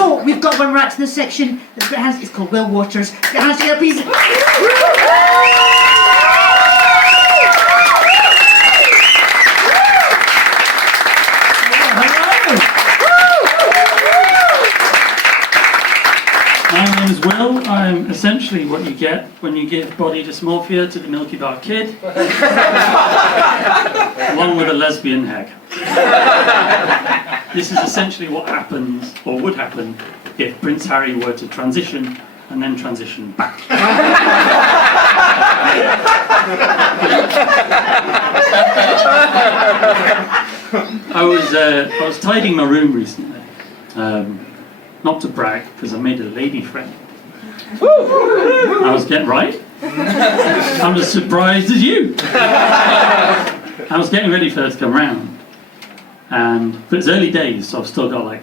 So, we've got one right in this section. It's called Will Waters. Get your hands together, please. My name is Will. I'm essentially what you get when you give body dysmorphia to the Milky Bar Kid, along with a lesbian hag. This is essentially what happens, or would happen, if Prince Harry were to transition and then transition back. I was tidying my room recently. Not to brag, because I made a lady friend. I was getting right. I'm as surprised as you. I was getting ready for her to come round. But it's early days, so I've still got to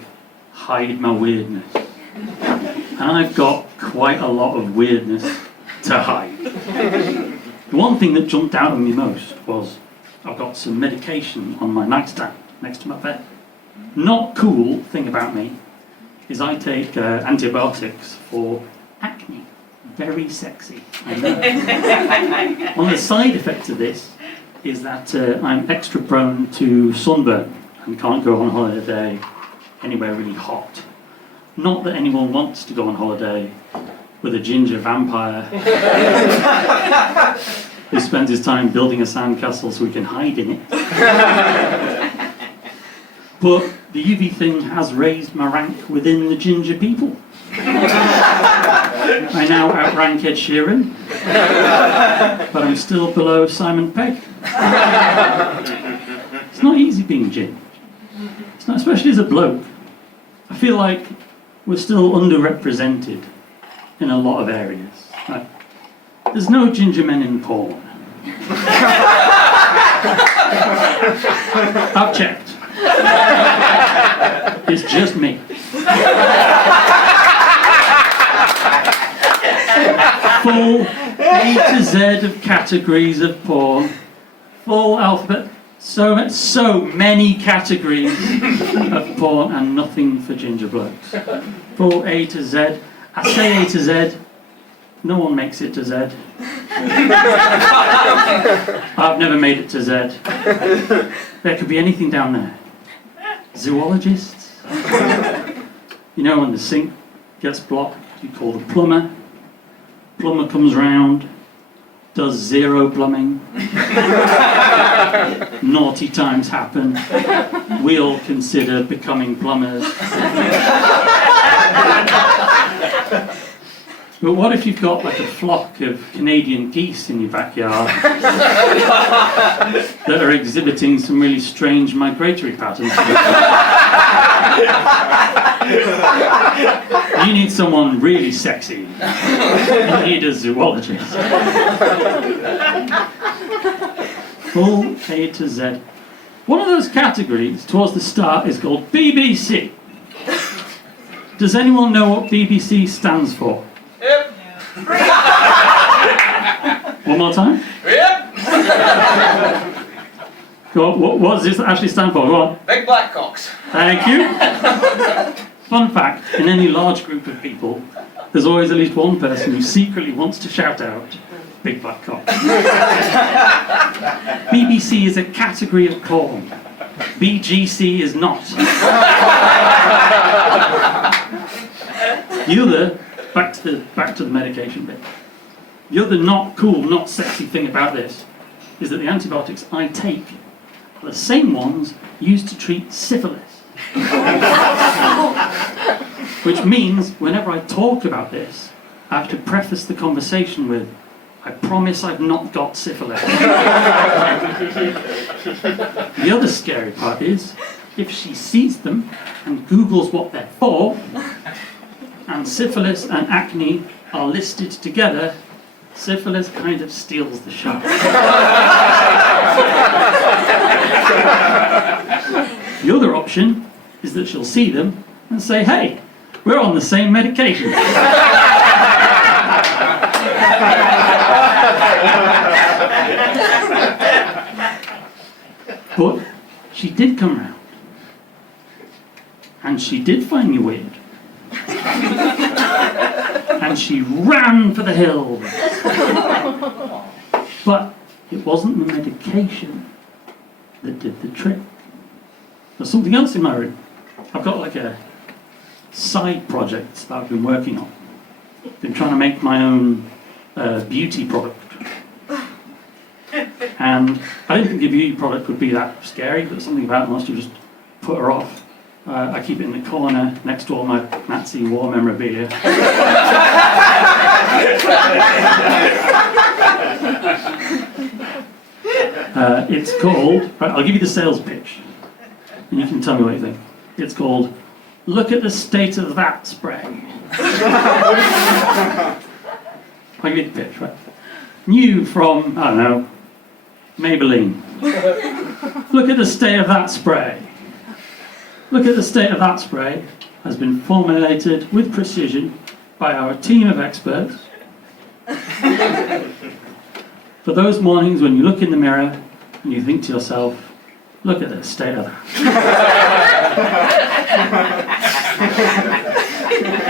hide my weirdness. And I've got quite a lot of weirdness to hide. The one thing that jumped out at me most was I've got some medication on my nightstand next to my bed. Not cool thing about me is I take antibiotics for acne. Very sexy. I know. One of the side effects of this is that I'm extra prone to sunburn and can't go on holiday anywhere really hot. Not that anyone wants to go on holiday with a ginger vampire who spends his time building a sandcastle so he can hide in it. But the UV thing has raised my rank within the ginger people. I now outrank Ed Sheeran, but I'm still below Simon Pegg. It's not easy being ginger. It's not, especially as a bloke. I feel like we're still underrepresented in a lot of areas. There's no ginger men in porn. I've checked. It's just me. Full A to Z of categories of porn. Full alphabet. So many categories of porn and nothing for ginger blokes. Full A to Z. I say A to Z. No one makes it to Z. I've never made it to Z. There could be anything down there. Zoologists. You know, when the sink gets blocked, you call the plumber. Plumber comes round, does zero plumbing. Naughty times happen. We all consider becoming plumbers. But what if you've got a flock of Canadian geese in your backyard that are exhibiting some really strange migratory patterns? You need someone really sexy. You need a zoologist. Full A to Z. One of those categories towards the start is called BBC. Does anyone know what BBC stands for? Yep. One more time? Yep. Go on, what does this actually stand for? Go on. Big black cocks. Thank you. Fun fact, in any large group of people, there's always at least one person who secretly wants to shout out, big black cock. BBC is a category of porn. BGC is not. The other, back to the medication bit. The other not cool, not sexy thing about this is that the antibiotics I take are the same ones used to treat syphilis. Which means whenever I talk about this, I have to preface the conversation with, I promise I've not got syphilis. The other scary part is, if she sees them and Googles what they're for, and syphilis and acne are listed together, syphilis kind of steals the show. The other option is that she'll see them and say, hey, we're on the same medication. But she did come round. And she did find me weird. and she ran for the hills. But it wasn't the medication that did the trick. There's something else in my room. I've got like a side project that I've been working on. Been trying to make my own beauty product. And I didn't think a beauty product would be that scary, but something about it must have just put her off. I keep it in the corner next to all my Nazi war memorabilia. It's called, right, I'll give you the sales pitch, and you can tell me what you think. It's called, Look at the State of That Spray. I'll give you the pitch, right? New from, I don't know, Maybelline. Look at the state of that spray. Look at the state of that spray has been formulated with precision by our team of experts. For those mornings when you look in the mirror and you think to yourself, look at the state of that.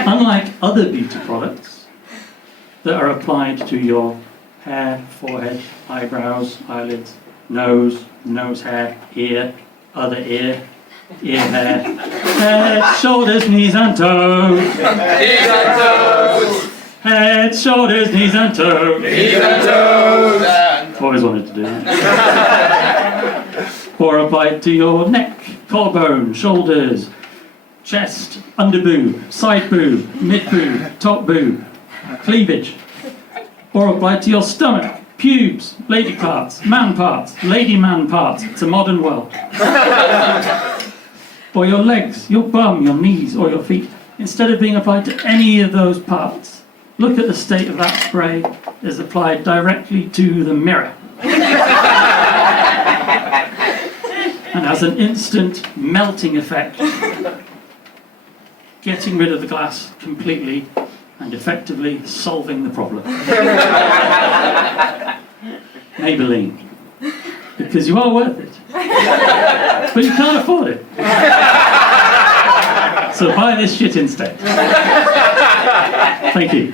Unlike other beauty products that are applied to your hair, forehead, eyebrows, eyelids, nose, nose hair, ear, other ear, ear hair, head, shoulders, knees and toes. Knees and toes. Head, shoulders, knees and toes. Knees and toes. Always wanted to do that. Or applied to your neck, collarbone, shoulders, chest, under boob, side boob, mid boob, top boob, cleavage. Or applied to your stomach, pubes, lady parts, lady man parts. It's a modern world. Or your legs, your bum, your knees, or your feet. Instead of being applied to any of those parts, look at the state of that spray as applied directly to the mirror. And has an instant melting effect, getting rid of the glass completely and effectively solving the problem. Maybelline. Because you are worth it. But you can't afford it. So buy this shit instead. Thank you.